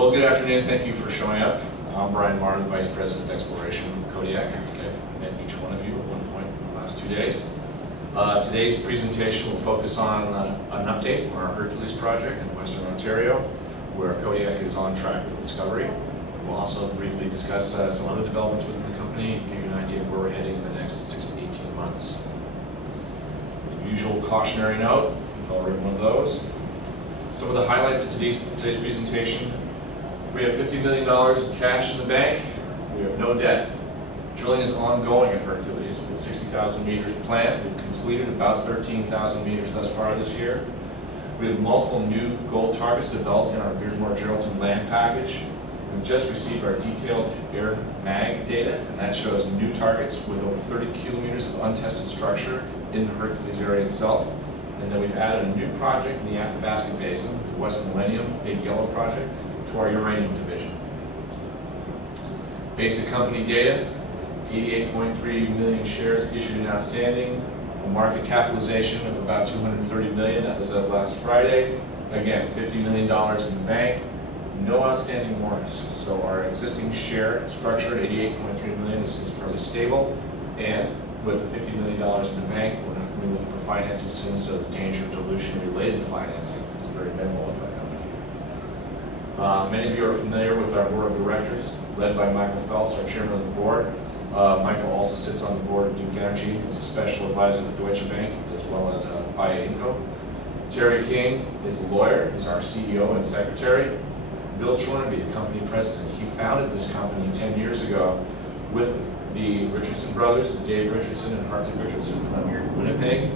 Well, good afternoon. Thank you for showing up. I'm Brian Martin, Vice President of Exploration of Kodiak. I think I've met each one of you at one point in the last 2 days. Today's presentation will focus on an update on our Hercules project in Western Ontario, where Kodiak is on track with discovery. We'll also briefly discuss some other developments within the company and give you an idea of where we're heading in the next 6 to 18 months. The usual cautionary note, you've all written one of those. Some of the highlights of today's presentation: we have $50 million in cash in the bank. We have no debt. Drilling is ongoing at Hercules with 60,000 meters planned. We've completed about 13,000 meters thus far this year. We have multiple new gold targets developed in our Beardmore-Geraldton land package. We've just received our detailed air mag data, and that shows new targets with over 30 kilometers of untested structure in the Hercules area itself. And then we've added a new project in the Athabasca Basin, the West Millennium Big Yellow project, to our uranium division. Basic company data: 88.3 million shares issued and outstanding, a market capitalization of about $230 million. That was last Friday. Again, $50 million in the bank, no outstanding warrants. So our existing share structure at 88.3 million is fairly stable, and with the $50 million in the bank, we're not going to be looking for financing soon, so the danger of dilution related to financing is very minimal with our company. Many of you are familiar with our board of directors, led by Michael Phelps, our chairman of the board. Michael also sits on the board of Duke Energy as a special advisor to Deutsche Bank, as well as Via Inco. Terry King is a lawyer, he's our CEO and secretary. Bill Chornaby, the company president, he founded this company 10 years ago with the Richardson brothers, Dave Richardson and Hartley Richardson from Winnipeg.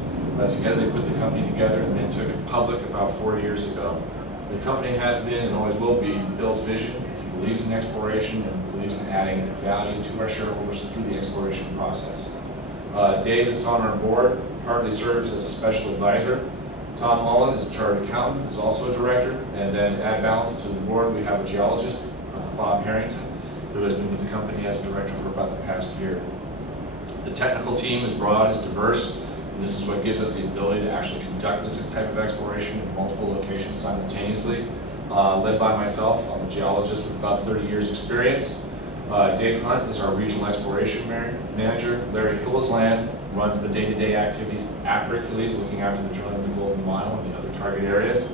Together they put the company together and then took it public about 4 years ago. The company has been and always will be Bill's vision. He believes in exploration and believes in adding value to our shareholders through the exploration process. Dave is on our board, partly serves as a special advisor. Tom Mullen is a chartered accountant, is also a director. And then to add balance to the board, we have a geologist, Bob Harrington, who has been with the company as a director for about the past year. The technical team is broad, is diverse, and this is what gives us the ability to actually conduct this type of exploration in multiple locations simultaneously. Led by myself, I'm a geologist with about 30 years experience. Dave Hunt is our regional exploration manager. Larry Hillisland runs the day-to-day activities at Hercules, looking after the drilling of the Golden Mile and the other target areas.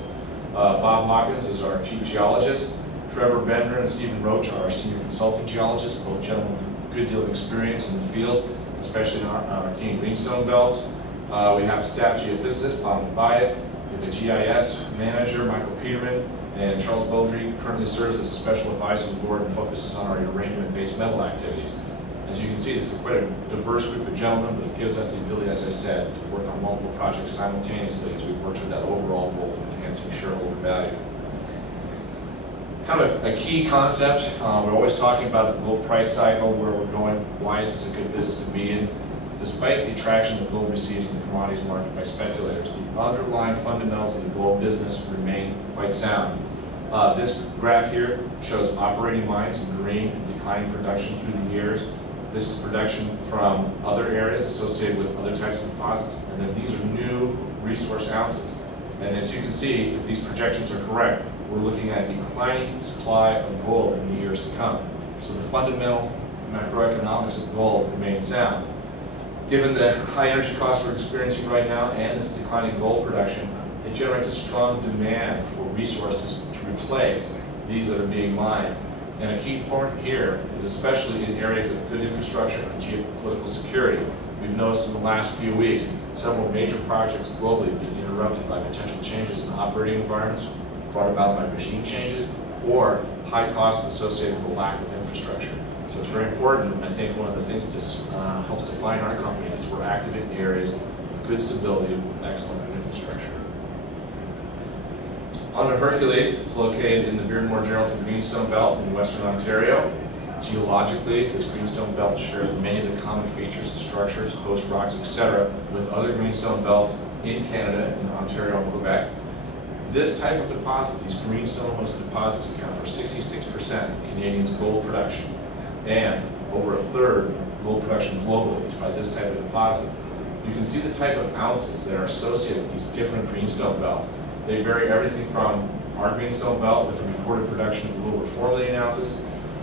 Bob Hawkins is our chief geologist. Trevor Bender and Stephen Roach are our senior consulting geologists, both gentlemen with a good deal of experience in the field, especially in our Canadian greenstone belts. We have a staff geophysicist, Bob Mabaya. We have a GIS manager, Michael Peterman, and Charles Beaudry currently serves as a special advisor to the board and focuses on our uranium and base metal activities. As you can see, this is quite a diverse group of gentlemen, but it gives us the ability, as I said, to work on multiple projects simultaneously as we work toward that overall goal of enhancing shareholder value. Kind of a key concept, we're always talking about the gold price cycle, where we're going, why is this a good business to be in. Despite the attraction that gold receives in the commodities market by speculators, the underlying fundamentals of the gold business remain quite sound. This graph here shows operating mines in green and declining production through the years. This is production from other areas associated with other types of deposits, and then these are new resource ounces. And as you can see, if these projections are correct, we're looking at declining supply of gold in the years to come. So the fundamental macroeconomics of gold remain sound. Given the high energy costs we're experiencing right now and this declining gold production, it generates a strong demand for resources to replace these that are being mined. And a key point here is especially in areas of good infrastructure and geopolitical security. We've noticed in the last few weeks several major projects globally being interrupted by potential changes in operating environments brought about by regime changes or high costs associated with the lack of infrastructure. So it's very important, and I think one of the things that helps define our company is we're active in areas of good stability with excellent infrastructure. On the Hercules, it's located in the Beardmore-Geraldton Greenstone Belt in Western Ontario. Geologically, this greenstone belt shares many of the common features, structures, host rocks, etc., with other greenstone belts in Canada, in Ontario and Quebec. This type of deposit, these greenstone host deposits, account for 66% of Canadians' gold production, and over a third of gold production globally is by this type of deposit. You can see the type of ounces that are associated with these different greenstone belts. They vary everything from our greenstone belt with a recorded production of a little over 4 million ounces,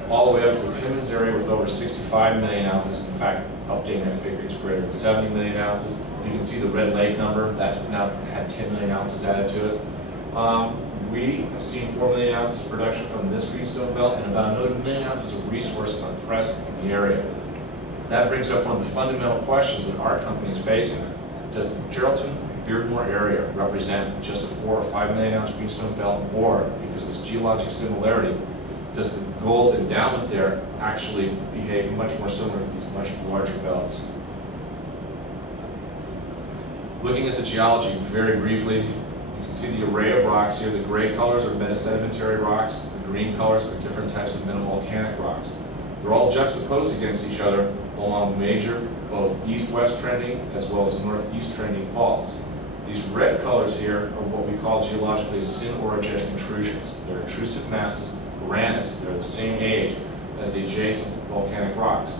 all the way up to the Timmins area with over 65 million ounces. In fact, updating that figure, it's greater than 70 million ounces. You can see the Red Lake number, that's now had 10 million ounces added to it. We have seen 4 million ounces of production from this greenstone belt and about another 1 million ounces of resource are present in the area. That brings up one of the fundamental questions that our company is facing. Does the Geraldton-Beardmore area represent just a 4 or 5 million ounce greenstone belt, or because of its geologic similarity, does the gold endowment there actually behave much more similar to these much larger belts? Looking at the geology very briefly, you can see the array of rocks here. The gray colors are metasedimentary rocks. The green colors are different types of metavolcanic rocks. They're all juxtaposed against each other along major, both east-west trending as well as northeast trending faults. These red colors here are what we call geologically synorogenic intrusions. They're intrusive masses, granites. They're the same age as the adjacent volcanic rocks.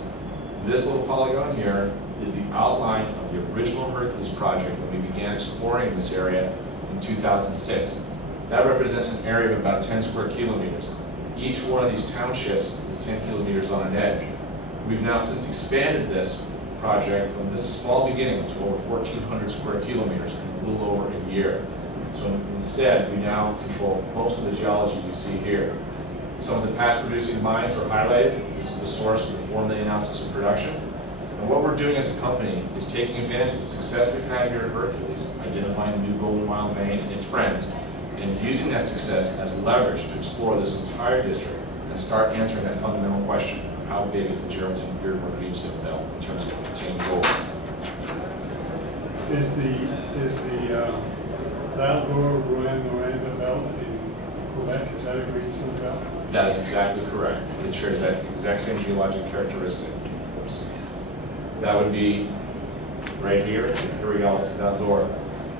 This little polygon here is the outline of the original Hercules project when we began exploring this area in 2006. That represents an area of about 10 square kilometers. Each one of these townships is 10 kilometers on an edge. We've now since expanded this project from this small beginning to over 1,400 square kilometers in a little over a year. So instead, we now control most of the geology you see here. Some of the past producing mines are highlighted. This is the source of the 4 million ounces of production. And what we're doing as a company is taking advantage of the success we've had here at Hercules, identifying the new Golden Mile vein and its friends, and using that success as leverage to explore this entire district and start answering that fundamental question: how big is the Geraldton-Beardmore greenstone belt in terms of contained gold? Is the Val-d'Or-Rouen-Noranda belt in Quebec, is that a greenstone belt? That is exactly correct. It shares that exact same geologic characteristic. That would be right here. Here we go, Val-d'Or.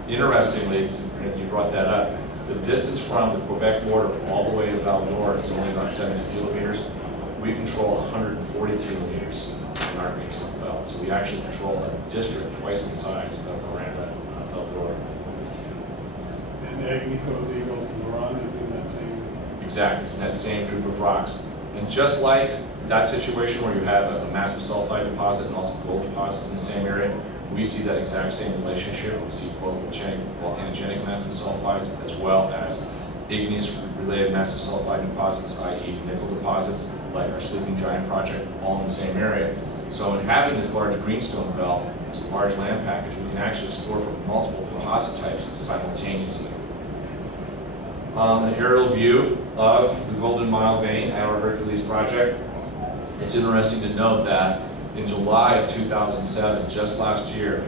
Interestingly, you brought that up, the distance from the Quebec border all the way to Val-d'Or is only about 70 kilometers. We control 140 kilometers in our greenstone belt. So we actually control a district twice the size of Noranda, Val-d'Or. And Agnico's Eagles and Laurent is in that same? Exactly, it's in that same group of rocks. And just like that situation where you have a massive sulfide deposit and also gold deposits in the same area, we see that exact same relationship. We see both volcanogenic massive sulfides as well as igneous-related massive sulfide deposits, i.e. nickel deposits, like our Sleeping Giant project, all in the same area. So in having this large greenstone belt, this large land package, we can actually explore for multiple deposit types simultaneously. An aerial view of the Golden Mile vein at our Hercules project. It's interesting to note that in July of 2007, just last year,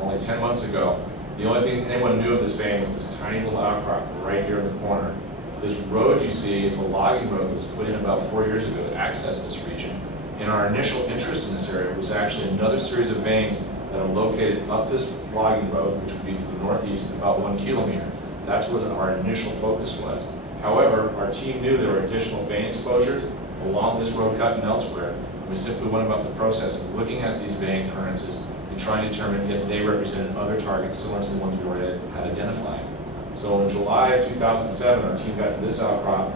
only 10 months ago, the only thing anyone knew of this vein was this tiny little outcrop right here in the corner. This road you see is a logging road that was put in about 4 years ago to access this region. And our initial interest in this area was actually another series of veins that are located up this logging road, which would be to the northeast, about 1 kilometer. That's what our initial focus was. However, our team knew there were additional vein exposures along this road cut and elsewhere. We simply went about the process of looking at these vein occurrences and trying to determine if they represented other targets similar to the ones we already had identified. So in July of 2007, our team got to this outcrop,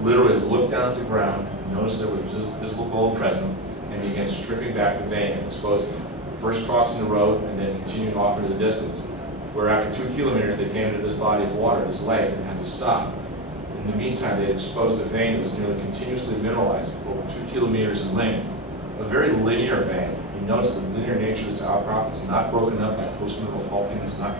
literally looked down at the ground, noticed there was visible gold present, and began stripping back the vein and exposing it. First crossing the road and then continuing off into the distance, where after 2 kilometers they came into this body of water, this lake, and had to stop. In the meantime, they had exposed a vein that was nearly continuously mineralized, over 2 kilometers in length. A very linear vein. You notice the linear nature of this outcrop. It's not broken up by post-mineral faulting. It's not